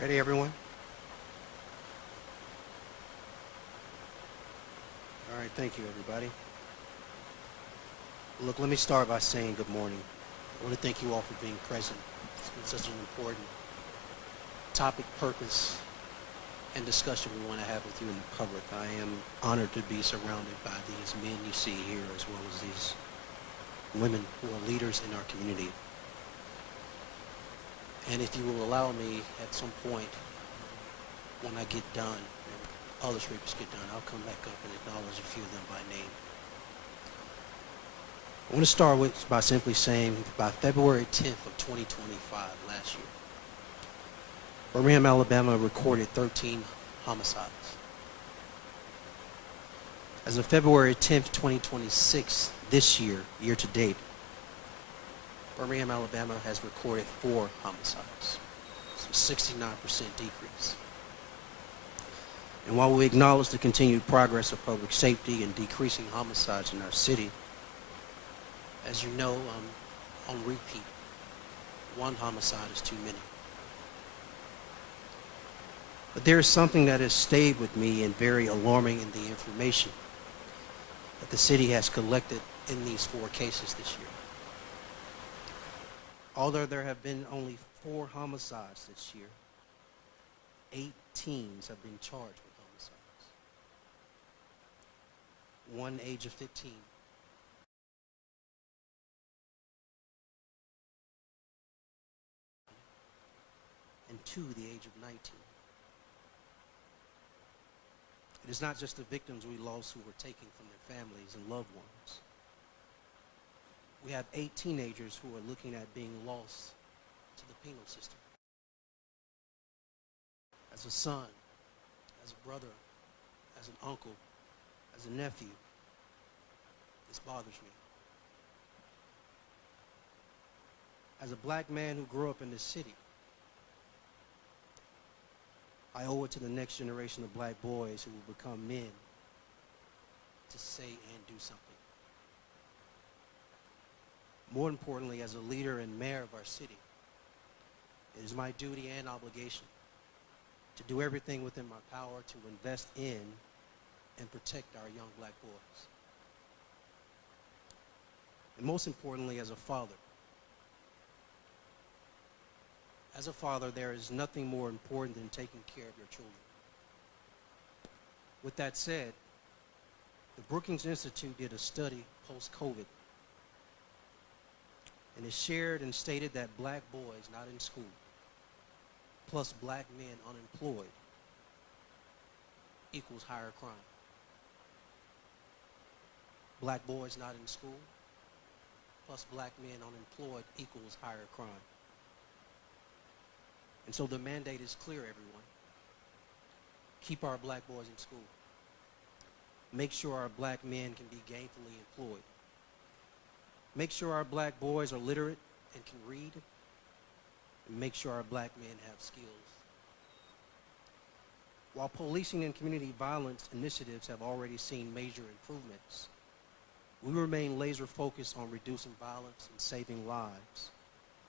Ready, everyone? All right, thank you, everybody. Look, let me start by saying good morning. I want to thank you all for being present. It's been such an important topic, purpose, and discussion we want to have with you in the public. I am honored to be surrounded by these men you see here, as well as these women who are leaders in our community. And if you will allow me at some point, when I get done, and other speakers get done, I'll come back up and acknowledge a few of them by name. I want to start by simply saying by February 10th of 2025, last year, Birmingham, Alabama recorded 13 homicides. As of February 10th, 2026, this year, year to date, Birmingham, Alabama has recorded 4 homicides. It's a 69% decrease. And while we acknowledge the continued progress of public safety and decreasing homicides in our city, as you know, on repeat, 1 homicide is too many. But there is something that has stayed with me and very alarming in the information that the city has collected in these 4 cases this year. Although there have been only 4 homicides this year, 8 teens have been charged with homicides. 1 age of 15. And 2 the age of 19. It is not just the victims we lost who were taken from their families and loved ones. We have 8 teenagers who are looking at being lost to the penal system. As a son, as a brother, as an uncle, as a nephew, this bothers me. As a black man who grew up in this city, I owe it to the next generation of black boys who will become men to say and do something. More importantly, as a leader and mayor of our city, it is my duty and obligation to do everything within my power to invest in and protect our young black boys. And most importantly, as a father. As a father, there is nothing more important than taking care of your children. With that said, the Brookings Institute did a study post-COVID, and it shared and stated that black boys not in school, plus black men unemployed, equals higher crime. Black boys not in school, plus black men unemployed equals higher crime. And so the mandate is clear, everyone. Keep our black boys in school. Make sure our black men can be gainfully employed. Make sure our black boys are literate and can read. And make sure our black men have skills. While policing and community violence initiatives have already seen major improvements, we remain laser focused on reducing violence and saving lives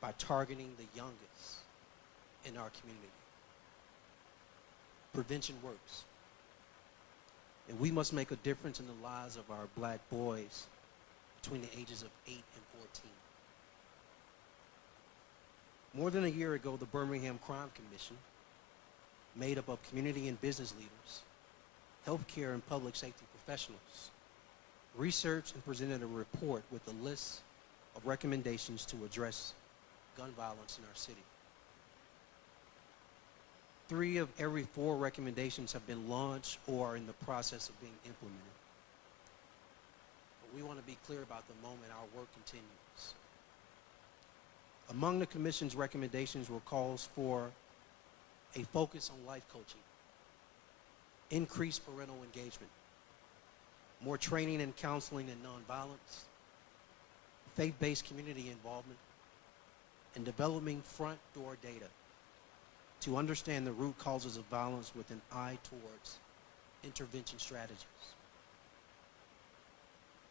by targeting the youngest in our community. Prevention works. And we must make a difference in the lives of our black boys between the ages of 8 and 14. More than a year ago, the Birmingham Crime Commission, made up of community and business leaders, healthcare and public safety professionals, researched and presented a report with a list of recommendations to address gun violence in our city. 3 of every 4 recommendations have been launched or are in the process of being implemented. But we want to be clear about the moment our work continues. Among the Commission's recommendations were calls for a focus on life coaching, increased parental engagement, more training and counseling in nonviolence, faith-based community involvement, and developing front door data to understand the root causes of violence with an eye towards intervention strategies.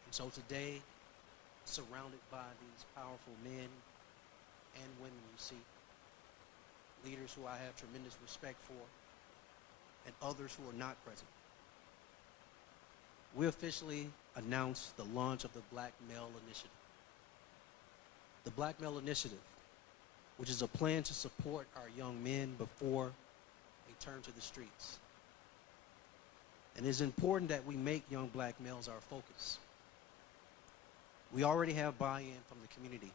And so today, surrounded by these powerful men and women you see, leaders who I have tremendous respect for, and others who are not present. We officially announced the launch of the Black Male Initiative. The Black Male Initiative, which is a plan to support our young men before they turn to the streets. And it is important that we make young black males our focus. We already have buy-in from the community,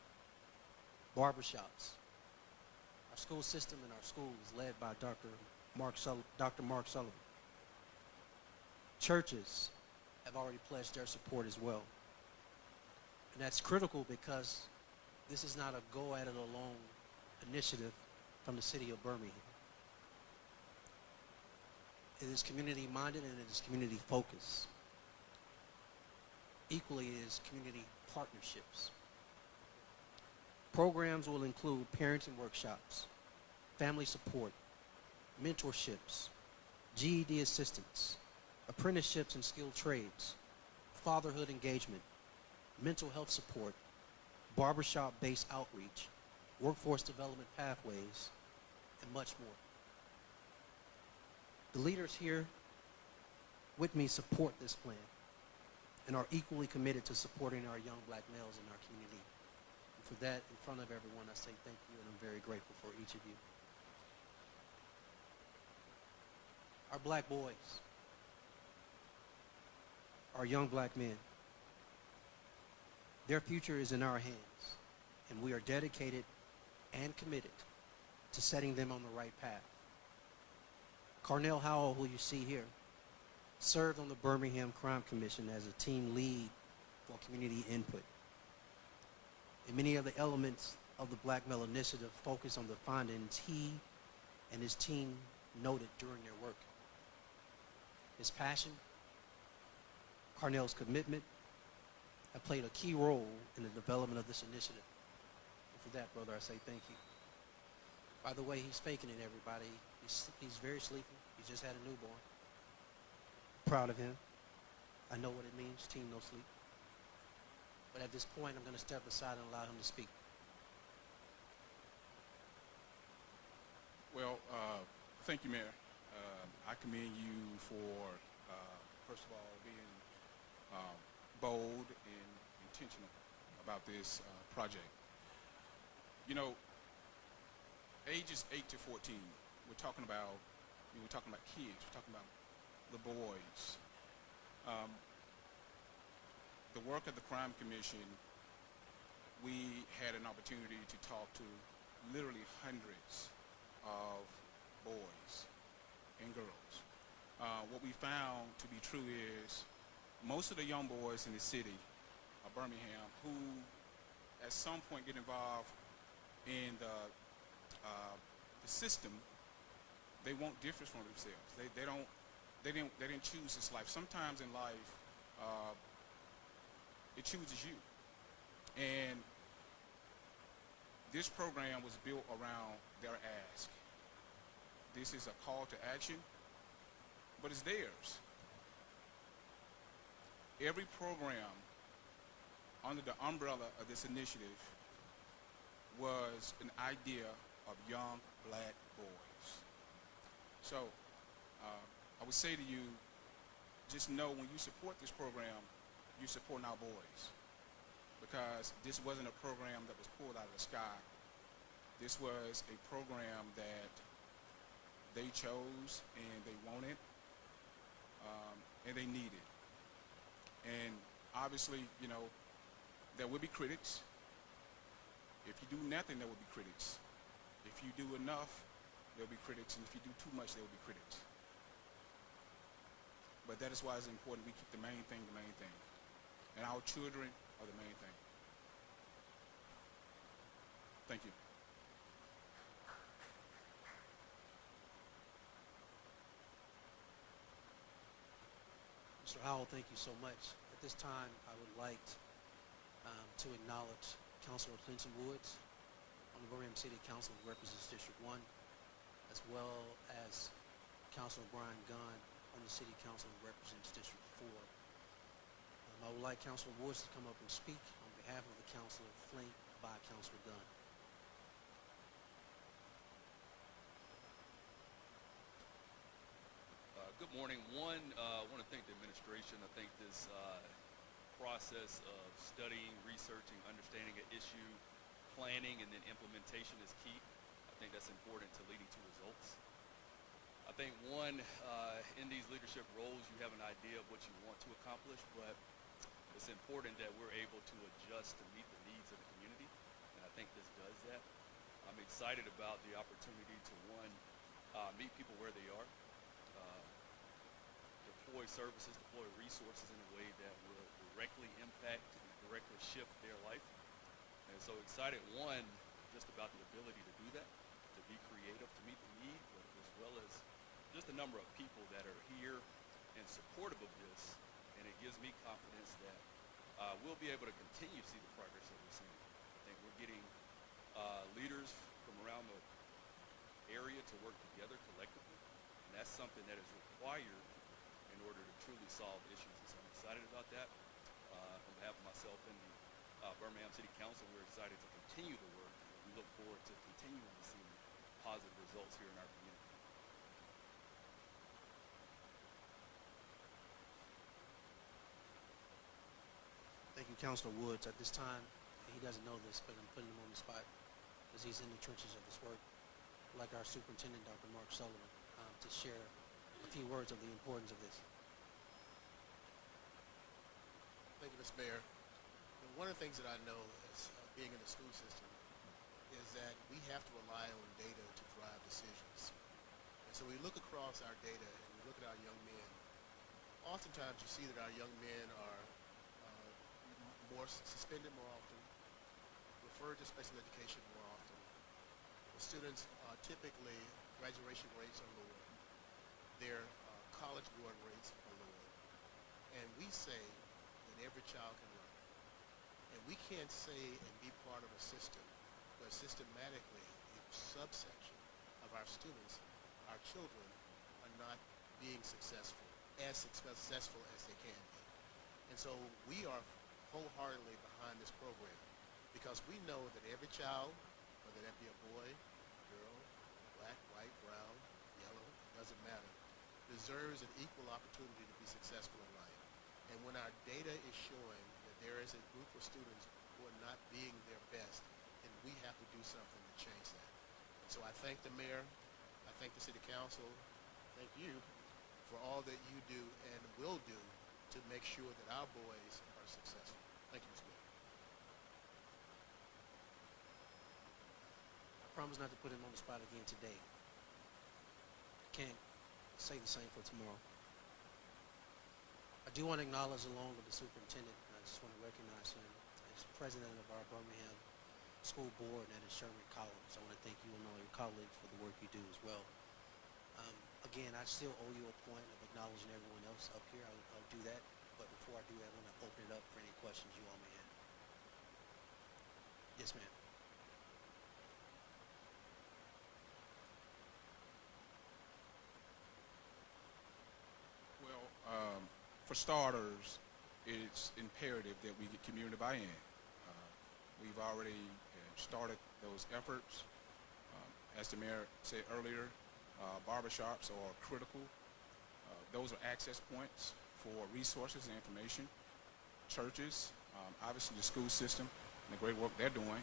barbershops. Our school system and our school is led by Dr. Mark Sullivan. Churches have already pledged their support as well. And that's critical because this is not a go-at-it-alone initiative from the city of Birmingham. It is community-minded and it is community-focused. Equally, it is community partnerships. Programs will include parenting workshops, family support, mentorships, GED assistance, apprenticeships and skilled trades, fatherhood engagement, mental health support, barbershop-based outreach, workforce development pathways, and much more. The leaders here with me support this plan and are equally committed to supporting our young black males in our community. And for that, in front of everyone, I say thank you, and I'm very grateful for each of you. Our black boys, our young black men, their future is in our hands, and we are dedicated and committed to setting them on the right path. Carnell Howell, who you see here, served on the Birmingham Crime Commission as a team lead for community input. And many of the elements of the Black Male Initiative focus on the findings he and his team noted during their work. His passion, Carnell's commitment, have played a key role in the development of this initiative. And for that, brother, I say thank you. By the way, he's faking it, everybody. He's very sleepy. He just had a newborn. Proud of him. I know what it means, team no sleep. But at this point, I'm going to step aside and allow him to speak. Well, thank you, Mayor. I commend you for, first of all, being bold and intentional about this project. You know, ages 8 to 14, we're talking about kids, we're talking about the boys. The work of the Crime Commission, we had an opportunity to talk to literally hundreds of boys and girls. What we found to be true is most of the young boys in the city of Birmingham who at some point get involved in the system, they want difference from themselves. They didn't choose this life. Sometimes in life, it chooses you. And this program was built around their ask. This is a call to action, but it's theirs. Every program under the umbrella of this initiative was an idea of young black boys. So I would say to you, just know when you support this program, you're supporting our boys, because this wasn't a program that was pulled out of the sky. This was a program that they chose and they wanted and they needed. And obviously, you know, there will be critics. If you do nothing, there will be critics. If you do enough, there will be critics, and if you do too much, there will be critics. But that is why it's important we keep the main thing the main thing. And our children are the main thing. Thank you. Mr. Howell, thank you so much. At this time, I would like to acknowledge Councilor Clinton Woods on the Birmingham City Council, who represents District 1, as well as Councilor Brian Gunn on the City Council, who represents District 4. I would like Councilor Woods to come up and speak on behalf of the Councilor, flanked by Councilor Gunn. Morning. One, I want to thank the administration. I think this process of studying, researching, understanding an issue, planning, and then implementation is key. I think that's important to leading to results. I think one, in these leadership roles, you have an idea of what you want to accomplish, but it's important that we're able to adjust to meet the needs of the community, and I think this does that. I'm excited about the opportunity to, one, meet people where they are, deploy services, deploy resources in a way that will directly impact and directly shift their life. And so excited, one, just about the ability to do that, to be creative, to meet the need, but as well as just the number of people that are here and supportive of this. And it gives me confidence that we'll be able to continue to see the progress that we're seeing. I think we're getting leaders from around the area to work together collectively, and that's something that is required in order to truly solve issues. And so I'm excited about that. On behalf of myself and the Birmingham City Council, we're excited to continue the work, and we look forward to continuing to see positive results here in our community. Thank you, Councilor Woods. At this time, he doesn't know this, but I'm putting him on the spot because he's in the trenches of this work. I'd like our superintendent, Dr. Mark Sullivan, to share a few words of the importance of this. Thank you, Mr. Mayor. One of the things that I know as being in the school system is that we have to rely on data to drive decisions. And so we look across our data and we look at our young men. Oftentimes you see that our young men are more suspended more often, referred to special education more often. The students typically graduation rates are lower. Their college board rates are lower. And we say that every child can learn. And we can't say and be part of a system where systematically a subsection of our students, our children, are not being successful as they can be. And so we are wholeheartedly behind this program because we know that every child, whether that be a boy, girl, black, white, brown, yellow, doesn't matter, deserves an equal opportunity to be successful in life. And when our data is showing that there is a group of students who are not being their best, then we have to do something to change that. And so I thank the mayor, I thank the city council, thank you for all that you do and will do to make sure that our boys are successful. Thank you, Mr. Mayor. I promise not to put him on the spot again today. I can't say the same for tomorrow. I do want to acknowledge, along with the superintendent, I just want to recognize him as president of our Birmingham School Board, and that is Sherman Collins. I want to thank you and all your colleagues for the work you do as well. Again, I still owe you a point of acknowledging everyone else up here. I'll do that. But before I do that, I want to open it up for any questions you all may have. Yes, ma'am. Well, for starters, it's imperative that we get community buy-in. We've already started those efforts. As the mayor said earlier, barbershops are critical. Those are access points for resources and information. Churches, obviously the school system, and the great work they're doing.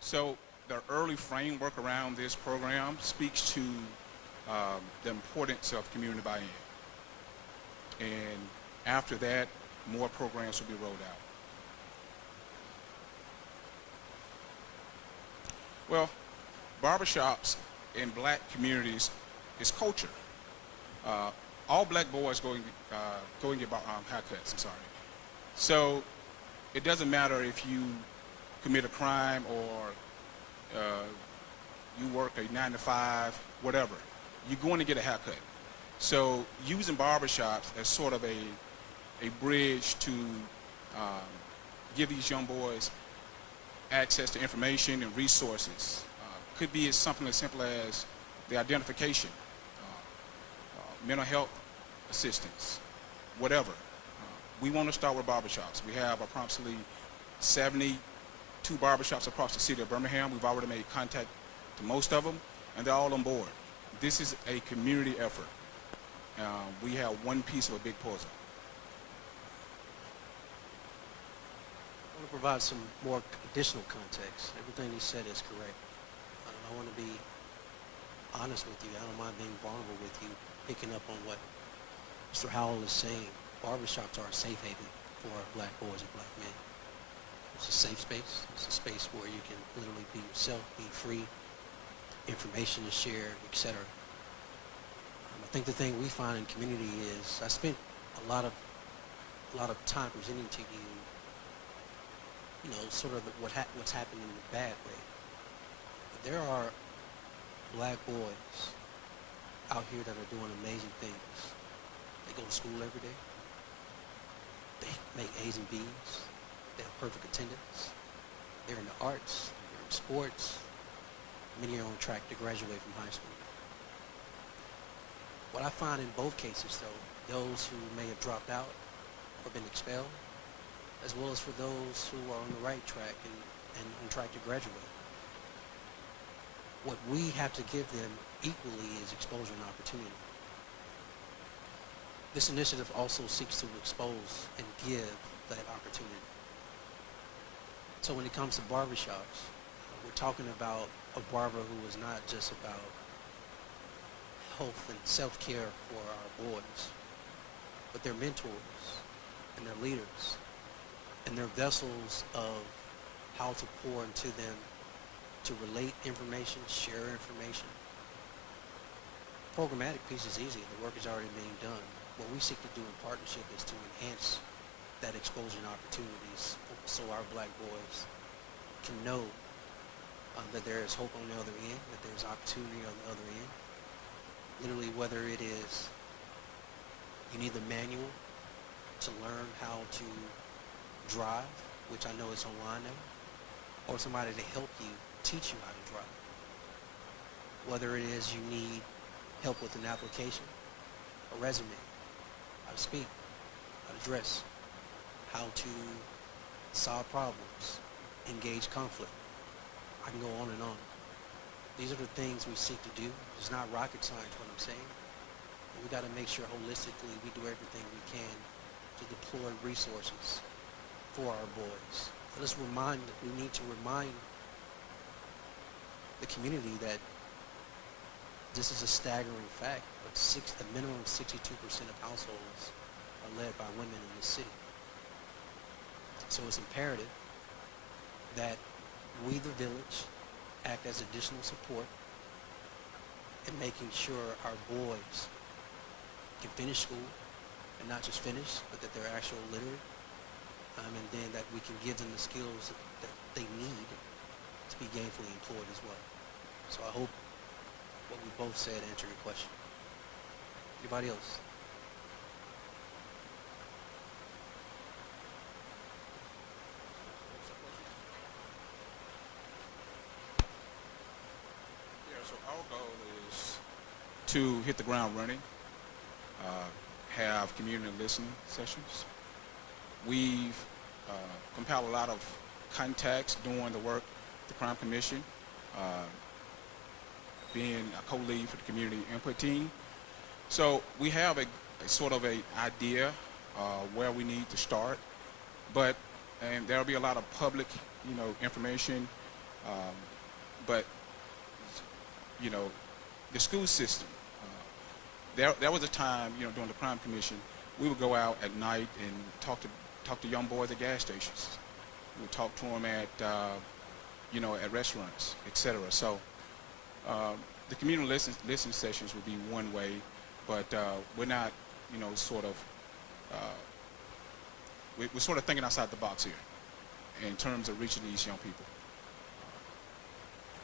So the early framework around this program speaks to the importance of community buy-in. And after that, more programs will be rolled out. Well, barbershops in black communities is culture. All black boys go and get haircuts, I'm sorry. So it doesn't matter if you commit a crime or you work a 9-to-5, whatever. You're going to get a haircut. So using barbershops as sort of a bridge to give these young boys access to information and resources. Could be something as simple as the identification, mental health assistance, whatever. We want to start with barbershops. We have approximately 72 barbershops across the city of Birmingham. We've already made contact to most of them, and they're all on board. This is a community effort. we have one piece of a big puzzle. I want to provide some more additional context. Everything you said is correct. I want to be honest with you. I don't mind being vulnerable with you, picking up on what Mr. Howell is saying. Barbershops are a safe haven for black boys and black men. It's a safe space. It's a space where you can literally be yourself, be free, information is shared, etc. I think the thing we find in community is I spent a lot of time presenting to you, sort of what's happening in a bad way. But there are black boys out here that are doing amazing things. They go to school every day. They make A's and B's. They have perfect attendance. They're in the arts. They're in sports. Many are on track to graduate from high school. What I find in both cases, though, those who may have dropped out or been expelled, as well as for those who are on the right track and on track to graduate, what we have to give them equally is exposure and opportunity. This initiative also seeks to expose and give that opportunity. So when it comes to barbershops, we're talking about a barber who is not just about health and self-care for our boys, but they're mentors and they're leaders and they're vessels of how to pour into them to relate information, share information. Programmatic piece is easy. The work is already being done. What we seek to do in partnership is to enhance that exposure and opportunities so our black boys can know that there is hope on the other end, that there's opportunity on the other end. Literally, whether it is you need the manual to learn how to drive, which I know is online now, or somebody to help you, teach you how to drive. Whether it is you need help with an application, a resume, how to speak, how to dress, how to solve problems, engage conflict. I can go on and on. These are the things we seek to do. It's not rocket science what I'm saying. But we got to make sure holistically we do everything we can to deploy resources for our boys. We need to remind the community that this is a staggering fact, but a minimum of 62% of households are led by women in this city. So it's imperative that we, the village, act as additional support in making sure our boys can finish school, and not just finish, but that they're actual literate, and then that we can give them the skills that they need to be gainfully employed as well. So I hope what we both said answered your question. Anybody else? Yeah, so our goal is to hit the ground running, have community listening sessions. We've compiled a lot of contacts doing the work, the Crime Commission, being a co-lead for the community input team. So we have a sort of a idea where we need to start, and there'll be a lot of public, information, but the school system. There was a time, during the Crime Commission, we would go out at night and talk to young boys at gas stations. We would talk to them at restaurants, etc. So the community listen sessions would be one way, but we're not, we're sort of thinking outside the box here in terms of reaching these young people.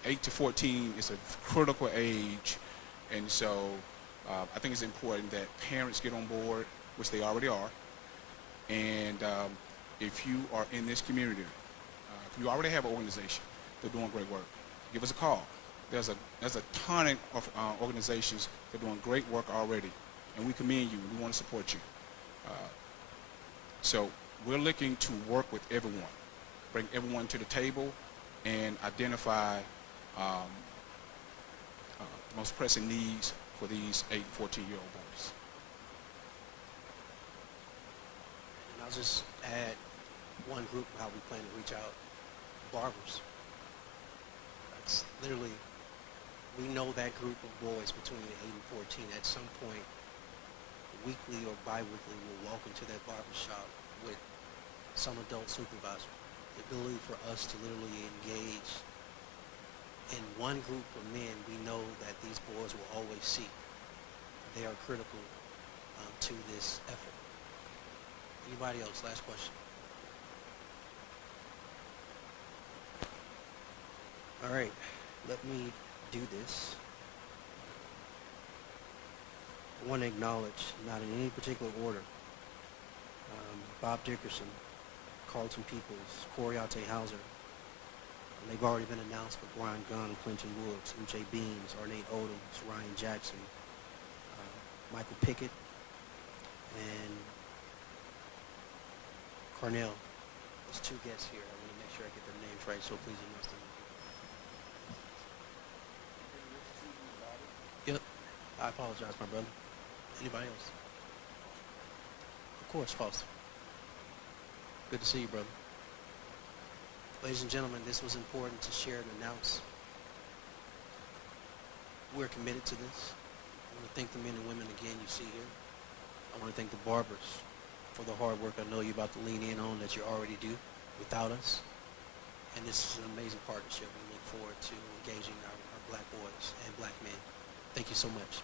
8 to 14 is a critical age, and so I think it's important that parents get on board, which they already are, and if you are in this community, if you already have an organization, they're doing great work, give us a call. There's a ton of organizations that are doing great work already, and we commend you, and we want to support you. So we're looking to work with everyone, bring everyone to the table, and identify the most pressing needs for these 8 and 14-year-old boys. I'll just add one group how we plan to reach out. Barbers. That's literally, we know that group of boys between 8 and 14 at some point, weekly or bi-weekly, will walk into that barber shop with some adult supervisor. The ability for us to literally engage in one group of men we know that these boys will always see. They are critical to this effort. Anybody else? Last question. All right, let me do this. I want to acknowledge, not in any particular order, Bob Dickerson, Carlton Peoples, Coriate Hauser. And they've already been announced, but Brian Gunn, Clinton Woods, MJ Beams, Ornate Odoms, Ryan Jackson, Michael Pickett, and Cornell. There's two guests here. I want to make sure I get their names right, so please announce them. Yep. I apologize, my brother. Anybody else? Of course, Foster. Good to see you, brother. Ladies and gentlemen, this was important to share and announce. We're committed to this. I want to thank the men and women again you see here. I want to thank the barbers for the hard work I know you're about to lean in on that you already do without us. And this is an amazing partnership. We look forward to engaging our black boys and black men. Thank you so much.